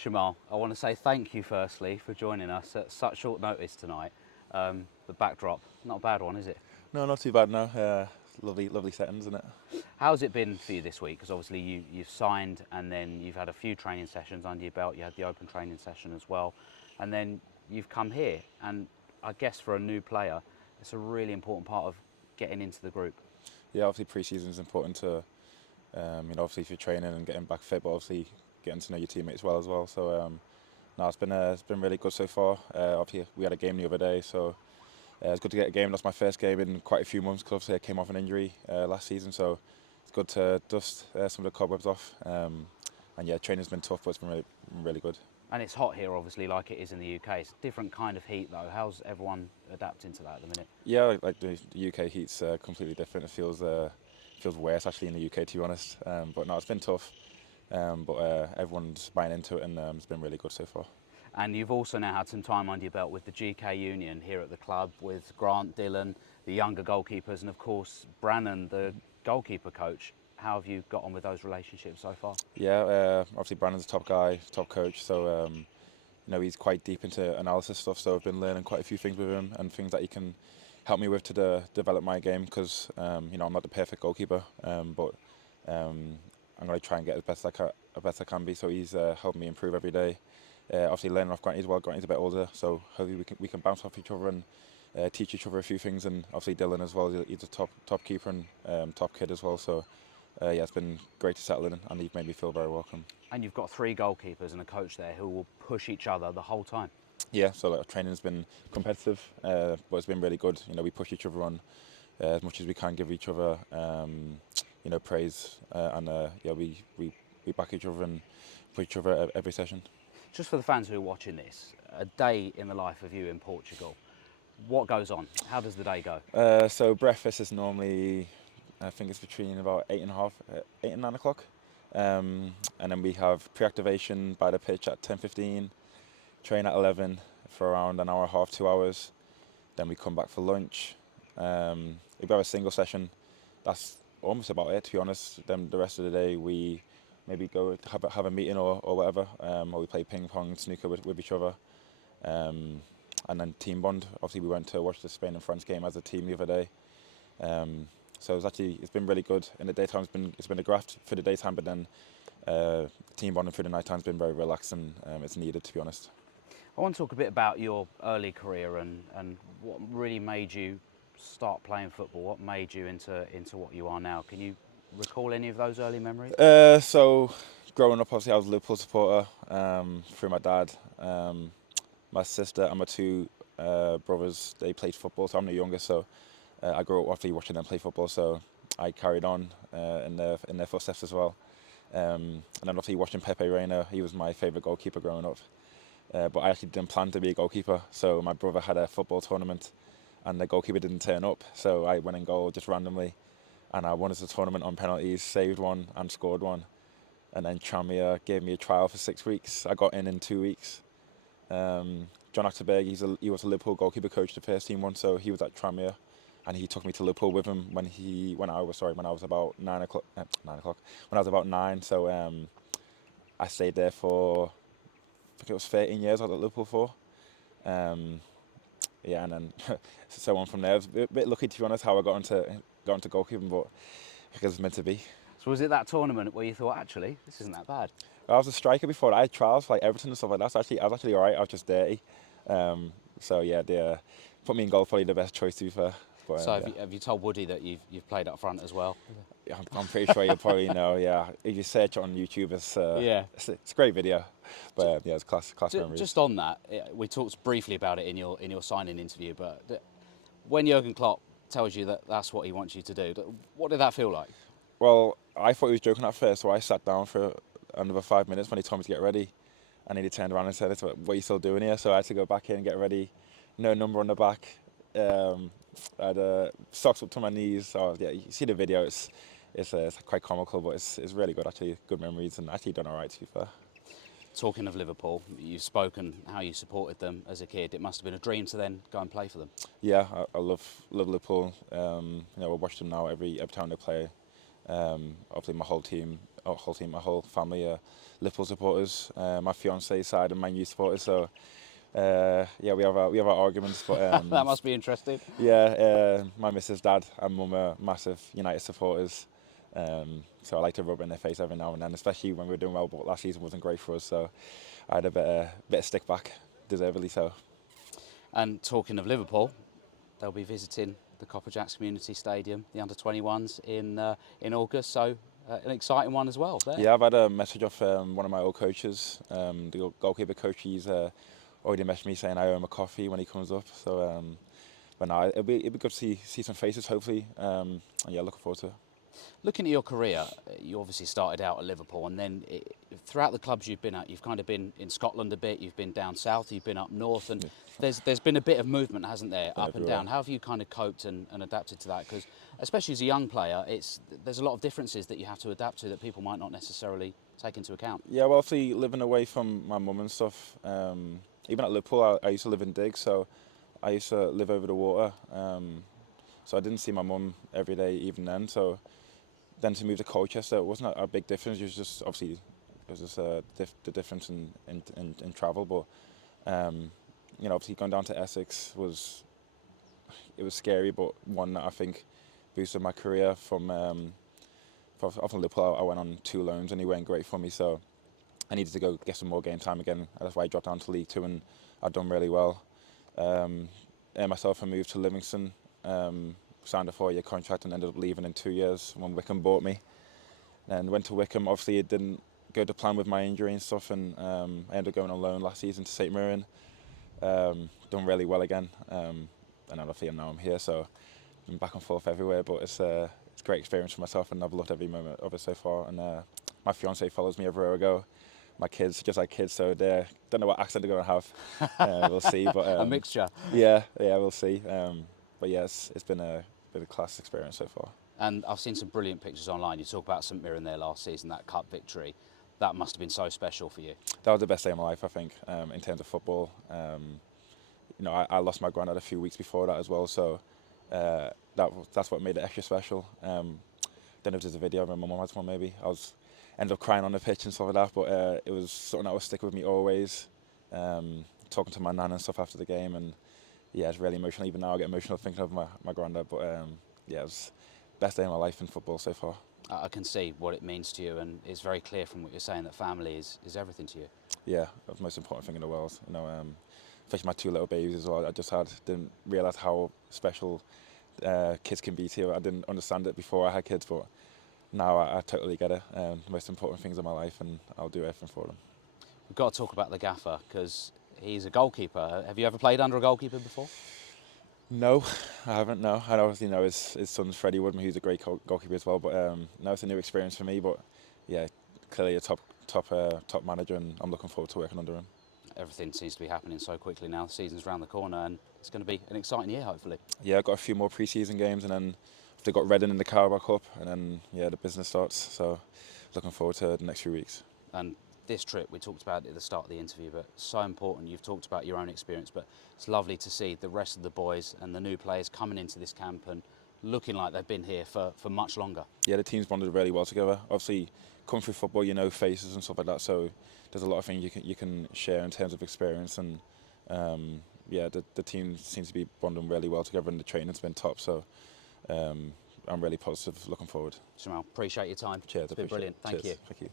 Shamal, I want to say thank you firstly for joining us at such short notice tonight. The backdrop, not a bad one, is it? No, not too bad now. Lovely settings, isn't it? How's it been for you this week? Because obviously you've signed and then you've had a few training sessions under your belt. You had the open training session as well. And then you've come here. And I guess for a new player, it's a really important part of getting into the group. Yeah, obviously pre-season is important to, obviously if you're training and getting back fit, but obviously getting to know your teammates well as well. So, no, it's been really good so far. Obviously we had a game the other day, so it's good to get a game. That's my first game in quite a few months because obviously I came off an injury last season, so it's good to dust some of the cobwebs off. And yeah, training's been tough, but it's been really good. And it's hot here, obviously, like it is in the UK. It's a different kind of heat, though. How's everyone adapting to that at the minute? Yeah, like the UK heat's completely different. It feels worse actually in the UK, to be honest. But no, it's been tough. But everyone's buying into it, and it's been really good so far. And you've also now had some time under your belt with the GK Union here at the club with Grant, Dillon, the younger goalkeepers, and of course Brannan, the goalkeeper coach. How have you got on with those relationships so far? Yeah, obviously Brandon's a top guy, top coach, so he's quite deep into analysis stuff. So I've been learning quite a few things with him and things that he can help me with to develop my game because I'm not the perfect goalkeeper, but I'm going to try and get as best I can be. So he's helping me improve every day. Obviously learning off Grant as well. Grant's a bit older, so hopefully we can bounce off each other and teach each other a few things. And obviously Dylan as well. He's a top keeper and top kid as well. So yeah, it's been great to settle in, and he's made me feel very welcome. And you've got three goalkeepers and a coach there who will push each other the whole time. Yeah, so like, training's been competitive, but it's been really good. We push each other on as much as we can, give each other praise, and yeah, we back each other and push each other every session. Just for the fans who are watching this, a day in the life of you in Portugal. What goes on? How does the day go? So breakfast is normally, I think it's between about 8 and 9 o'clock, and then we have pre-activation by the pitch at 10:15, train at 11 for around an hour and a half, 2 hours. Then we come back for lunch. If we have a single session, that's almost about it, to be honest. Then the rest of the day we maybe go have a meeting or whatever, or we play ping pong, snooker with each other. And then team bond. Obviously, we went to watch the Spain and France game as a team the other day. So it's been really good. In the daytime, it's been a graft for the daytime, but then team bonding through the night time's been very relaxed, and it's needed, to be honest. I want to talk a bit about your early career and what really made you start playing football. What made you into what you are now? Can you recall any of those early memories? So growing up, obviously, I was a Liverpool supporter through my dad. My sister and my two brothers, they played football, so I'm the youngest, so I grew up obviously watching them play football, so I carried on in their footsteps as well. And then obviously watching Pepe Reina, he was my favourite goalkeeper growing up. But I actually didn't plan to be a goalkeeper, so my brother had a football tournament and the goalkeeper didn't turn up, so I went in goal just randomly, and I won the tournament on penalties, saved one and scored one. And then Tranmere gave me a trial for 6 weeks. I got in 2 weeks. John Achterberg, he was a Liverpool goalkeeper coach the first team one, so he was at Tranmere, and he took me to Liverpool with him when I was about 9 o'clock. When I was about 9, so I stayed there for, I think it was 13 years. I was at Liverpool for. Yeah, and then so on from there. I was a bit lucky, to be honest, how I got into goalkeeping, but I guess it's meant to be. So was it that tournament where you thought, actually, this isn't that bad? I was a striker before. I had trials for like Everton and stuff like that. So I was actually alright. I was just dirty. So yeah, they put me in goal. Probably the best choice, to be fair. But, So yeah. have you told Woody that you've played up front as well? Yeah, I'm pretty sure you'll probably know. Yeah, if you search it on YouTube, it's a great video. But yeah, it's class memories. Just on that, we talked briefly about it in your signing interview, but when Jurgen Klopp tells you that that's what he wants you to do, what did that feel like? Well, I thought he was joking at first, so I sat down for another 5 minutes when he told me to get ready, and then he turned around and said, "What are you still doing here?" So I had to go back in, get ready, no number on the back. I had socks up to my knees. So yeah, you see the video. It's quite comical, but it's really good actually. Good memories, and actually done alright, to be fair. Talking of Liverpool, you've spoken how you supported them as a kid. It must have been a dream to then go and play for them. Yeah, I love Liverpool. I watch them now every time they play. Obviously, my whole team our whole team, my whole family are Liverpool supporters. My fiance's side and Man U supporters. So yeah, we have our arguments, but That must be interesting. yeah, my missus, dad, and mum are massive United supporters. So I like to rub it in their face every now and then, especially when we were doing well. But last season wasn't great for us, so I had a bit of stick back, deservedly so. And talking of Liverpool, they'll be visiting the Copper Jacks Community Stadium, the under-21s in August. So an exciting one as well. There. Yeah, I've had a message off one of my old coaches, the goalkeeper coach. He's already messaged me saying I owe him a coffee when he comes up. So, but no, it'll be good to see some faces hopefully. And yeah, looking forward to it. Looking at your career, you obviously started out at Liverpool, and then throughout the clubs you've been at, you've kind of been in Scotland a bit, you've been down south, you've been up north, and there's been a bit of movement, hasn't there, up and down. How have you kind of coped and adapted to that? Because especially as a young player, there's a lot of differences that you have to adapt to that people might not necessarily take into account. Yeah, well, obviously living away from my mum and stuff. Even at Liverpool, I used to live in Diggs, so I used to live over the water. So I didn't see my mum every day even then. So then to move to Colchester, it wasn't a big difference. It was just obviously the difference in travel. But you know, obviously going down to Essex was scary, but one that I think boosted my career. From Liverpool, I went on 2 loans and he weren't great for me, so I needed to go get some more game time again. That's why I dropped down to League Two and I'd done really well. And myself, I moved to Livingston. Signed a 4-year contract and ended up leaving in 2 years when Wickham bought me. And went to Wickham. Obviously, it didn't go to plan with my injury and stuff, and I ended up going on loan last season to St Mirren. Done really well again, and obviously now I'm here. So been back and forth everywhere, but it's a great experience for myself, and I've loved every moment of it so far. And my fiance follows me everywhere I go. My kids, just like kids, so they don't know what accent they're going to have. We'll see, but A mixture. Yeah, we'll see. But yeah, it's been a class experience so far. And I've seen some brilliant pictures online. You talk about St Mirren there last season, that cup victory. That must have been so special for you. That was the best day of my life, I think, in terms of football. You know, I lost my granddad a few weeks before that as well, so that's what made it extra special. Don't know if there's a video, my mum has one maybe. Ended up crying on the pitch and stuff like that, but it was something that will stick with me always. Talking to my nan and stuff after the game, and yeah, it's really emotional. Even now I get emotional thinking of my granddad, but yeah, it was the best day of my life in football so far. I can see what it means to you, and it's very clear from what you're saying that family is everything to you. Yeah, that's the most important thing in the world. You know, especially my 2 little babies as well. I just didn't realise how special kids can be to you. I didn't understand it before I had kids, but now I totally get it. The most important things in my life, and I'll do everything for them. We've got to talk about the gaffer, because he's a goalkeeper. Have you ever played under a goalkeeper before? No, I haven't. No, I obviously know his son's Freddie Woodman, who's a great goalkeeper as well. But no, it's a new experience for me. But yeah, clearly a top manager, and I'm looking forward to working under him. Everything seems to be happening so quickly now. The season's round the corner, and it's going to be an exciting year, hopefully. Yeah, I've got a few more pre-season games, and then they've got Reading in the Carabao Cup, and then yeah, the business starts. So looking forward to the next few weeks. And this trip, we talked about it at the start of the interview, but so important. You've talked about your own experience, but it's lovely to see the rest of the boys and the new players coming into this camp and looking like they've been here for much longer. Yeah, the team's bonded really well together. Obviously, come through football, you know faces and stuff like that, so there's a lot of things you can share in terms of experience, and yeah, the team seems to be bonding really well together, and the training's been top, so I'm really positive, looking forward. Shamal, appreciate your time. Cheers. It's been brilliant. Thank you. Thank you.